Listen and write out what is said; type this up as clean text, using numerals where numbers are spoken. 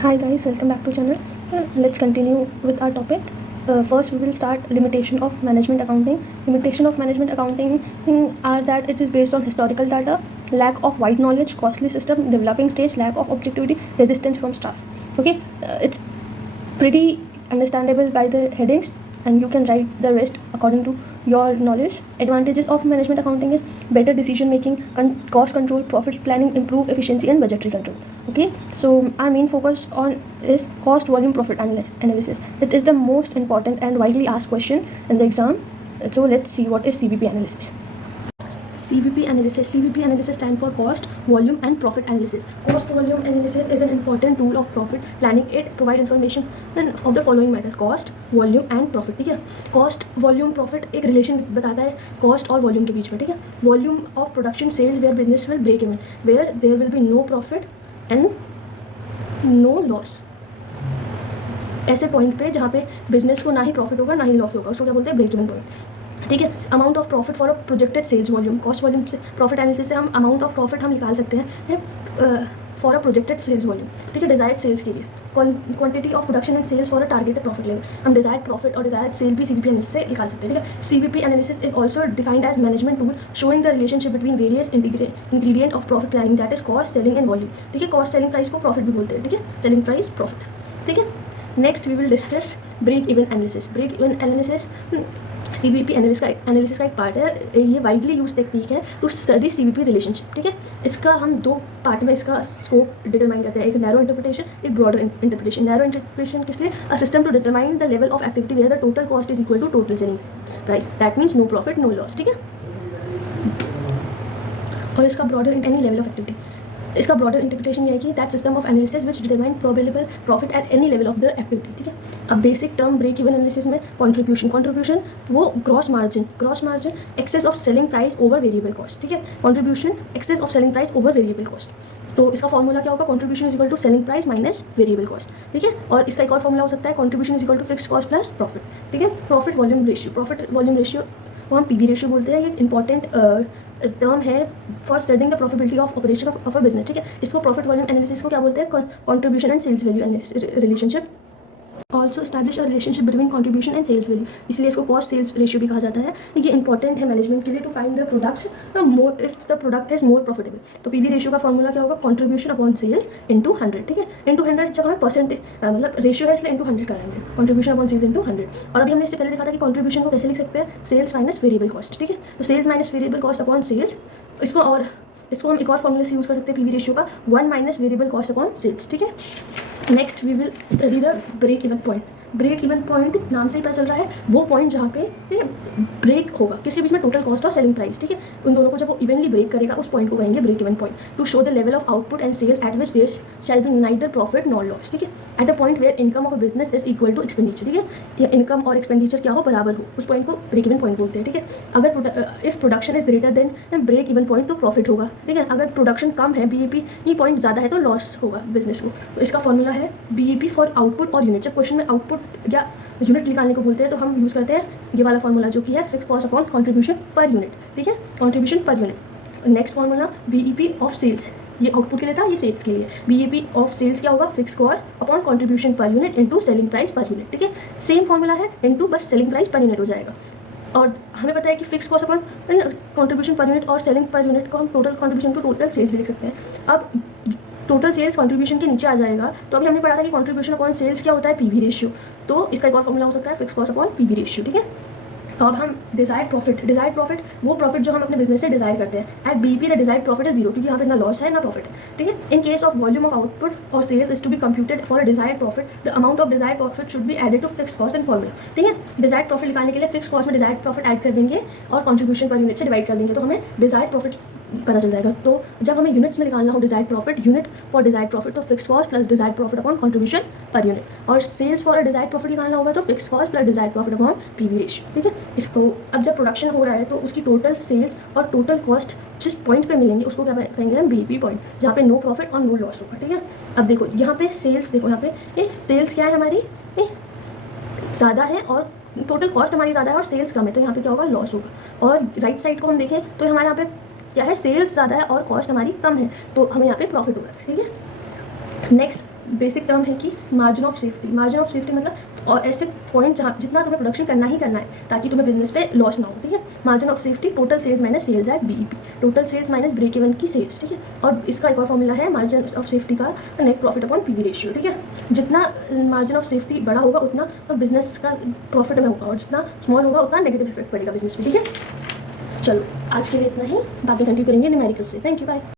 Hi guys, welcome back to channel. Let's continue with our topic. First we will start limitation of management accounting. Limitation of management accounting are that it is based on historical data, lack of wide knowledge, costly system, developing stage, lack of objectivity, resistance from staff. Okay, it's pretty understandable by the headings and you can write the rest according to your knowledge. Advantages of management accounting is better decision making, cost control, profit planning, improve efficiency and budgetary control. Okay, so our main focus on is cost volume profit analysis. It is the most important and widely asked question in the exam. So let's see what is CVP analysis. CVP analysis stands for cost, volume and profit analysis. Cost volume analysis is an important tool of profit planning. It provides information of the following matter: cost, volume and profit. ठीक है, cost, volume, profit एक relation बताता है cost और volume के बीच में. ठीक है, volume of production sales where business will break even, where there will be no profit and no loss. ऐसे पॉइंट पे जहाँ पे बिजनेस को ना ही प्रॉफिट होगा ना ही लॉस होगा, उसको क्या बोलते हैं? Break even point. ठीक है, amount of profit for a projected sales volume. Cost volume से प्रॉफिट एनालिसिस से हम अमाउंट ऑफ प्रॉफिट हम निकाल सकते हैं for a projected sales volume. ठीक है, डिजायर्ड सेल्स के लिए quantity of production and sales for a targeted profit level. हम डिजायर्ड प्रॉफिट और डिजायर्ड सेल भी सीवीपी एनालिसिस से निकाल सकते हैं. ठीक है, CVP analysis is also defined as management tool showing the relationship between various ingredient of profit planning, that is cost, selling and volume. ठीक है, कॉस्ट सेलिंग प्राइस को प्रॉफिट भी बोलते हैं. ठीक है, सेलिंग प्राइस प्रॉफिट. ठीक है, next we will discuss break even analysis. Break even analysis CVP analysis का एक पार्ट है. ये वाइडली यूज टेक्निक है टू स्टडी सीवीपी रिलेशनशिप. ठीक है, इसका हम दो पार्ट में इसका स्कोप डिटरमाइन करते हैं. एक नैरो इंटरप्रिटेशन, एक ब्रॉडर इंटरप्रिटेशन. नैरो इंटरप्रिटेशन किस लिए? A system to determine the level of activity where the total cost is equal to total selling price, that means no profit no loss. ठीक है, और इसका broader in any level of activity. इसका broader interpretation ये है कि that system of analysis which determine probable profit at any level of the activity. ठीक है, अब basic term break even analysis में कंट्रीब्यूशन वो gross margin excess of selling price over variable cost. ठीक है, contribution excess of selling price over variable cost. तो इसका formula क्या होगा? Contribution is equal to selling price minus variable cost. ठीक है, और इसका एक और फॉर्मूला हो सकता है contribution is equal to fix cost plus profit. ठीक है, प्रॉफिट वॉल्यूम रेशियो वो हम पीवी रेशियो बोलते हैं. ये इंपॉर्टेंट टर्म है for studying the profitability of operation of a business. ठीक है, इसको प्रॉफिट वॉल्यूम एनालिसिस को क्या बोलते हैं? Contribution and sales value relationship. Also establish a relationship between contribution and sales value, इसलिए इसको कॉस्ट सेल्स रेशियो भी कहा जाता है. ये इंपॉर्टेंट है मैनेजमेंट के लिए to find the products more if the product is more profitable. तो पीवी रेशियो का फॉर्मूला क्या होगा? Contribution upon sales into 100. ठीक है, इंटू 100 जब हमें परसेंटेज मतलब रेशियो है इसलिए इंटू 100 कराएंगे. Contribution upon sales into 100. और अभी हमने इससे पहले देखा था कि कंट्रीब्यूशन को कैसे लिख सकते हैं? Sales minus variable cost. ठीक है, तो sales minus variable cost upon sales. इसको हम एक और फॉर्मूले से यूज़ कर सकते हैं पीवी रेशियो का, 1 minus variable cost upon sales. ठीक है, next we will study the break even point. Break even point नाम से ही पता चल रहा है वो पॉइंट जहाँ पे ब्रेक होगा किसके बीच में? टोटल कॉस्ट और सेलिंग प्राइस. ठीक है, उन दोनों को जब वो इवनली ब्रेक करेगा उस पॉइंट को कहेंगे break even point. To show the level of output and sales at which there shall be neither profit nor loss. ठीक है, at the point where income of a business is equal to expenditure. ठीक है, या income और expenditure क्या हो? बराबर हो, उस पॉइंट को ब्रेक इवन पॉइंट बोलते हैं. ठीक है, अगर if production is greater than break even point तो प्रॉफिट होगा. ठीक है, अगर प्रोडक्शन कम है, बीईपी ये पॉइंट ज़्यादा है तो लॉस होगा बिजनेस को. तो इसका फॉर्मूला है बीईपी फॉर आउटपुट और यूनिट. जब क्वेश्चन में आउटपुट या यूनिट निकालने को बोलते हैं तो हम यूज़ करते हैं ये वाला फॉर्मूला जो कि है fix cost upon contribution per unit. ठीक है, contribution per unit. Next formula BEP of sales, ये आउटपुट के लिए था, ये सेल्स के लिए. बीईपी ऑफ सेल्स क्या होगा? Fix cost upon contribution per unit into selling price per unit. ठीक है, सेम फॉर्मूला है इनटू बस सेलिंग प्राइस पर यूनिट हो जाएगा. और हमें पता है कि fix cost upon contribution per unit और सेलिंग पर यूनिट को हम total contribution to total sales भी लिख सकते हैं. अब टोटल सेल्स कंट्रीब्यूशन के नीचे आ जाएगा. तो अभी हमने पढ़ा था कि कंट्रीब्यूशन अपॉन सेल्स क्या होता है? PV ratio. तो इसका एक और फॉर्मूला हो सकता है fix cost upon PV ratio. ठीक है, अब हम डिजायर्ड प्रॉफिट वो प्रॉफिट जो हम अपने बिजनेस से डिजायर करते हैं. At BEP the desired profit है 0, क्योंकि यहाँ पे ना लॉस है ना प्रॉफिट है. ठीक है, in case of volume of output और sales is to be computed for a desired profit, the amount of desired profit should be added to fix cost and formula. ठीक है, डिजायर्ड प्रॉफिट निकालने के लिए fix cost में desired profit add कर देंगे और कंट्रीब्यूशन पर यूनिट से डिवाइड कर देंगे तो हमें डिजायर्ड प्रॉफिट पता चल जाएगा. तो जब हमें यूनिट्स में निकालना हो desired profit, unit for desired profit तो fix cost plus desired profit upon contribution per unit. और sales for a desired profit निकालना होगा तो fix cost plus desired profit upon PV ratio. ठीक है, इसको अब जब प्रोडक्शन हो रहा है तो उसकी टोटल सेल्स और टोटल कॉस्ट जिस पॉइंट पे मिलेंगे उसको क्या कहेंगे हम? बीईपी पॉइंट, जहाँ पे नो प्रॉफिट और नो लॉस होगा. ठीक है, अब देखो यहाँ पे सेल्स, देखो यहाँ पे सेल्स क्या है हमारी? ज़्यादा है और टोटल कॉस्ट हमारी ज़्यादा है और सेल्स कम है, तो यहाँ पे क्या होगा? लॉस होगा. और राइट साइड को हम देखें तो हमारे यहाँ पे क्या है? सेल्स ज़्यादा है और कॉस्ट हमारी कम है, तो हमें यहाँ पे प्रॉफिट हो रहा है. ठीक है, नेक्स्ट बेसिक टर्म है कि margin of safety. Margin of safety मतलब और ऐसे पॉइंट जहाँ जितना तुम्हें प्रोडक्शन करना ही करना है ताकि तुम्हें बिजनेस पे लॉस ना हो, ठीक है। Margin of safety total sales minus sales at BEP, total sales minus break even की सेल्स, ठीक है। और इसका एक और फॉर्मूला है मार्जिन ऑफ सेफ्टी का net profit upon PV ratio, ठीक है। जितना मार्जिन ऑफ सेफ्टी बड़ा होगा उतना बिजनेस का प्रॉफिट में होगा और जितना स्मॉल होगा उतना नेगेटिव इफेक्ट पड़ेगा बिजनेस पे, ठीक है। चलो आज के लिए इतना ही, बातें कंटिन्यू करेंगे न्यूमेरिकल से। Thank you, bye.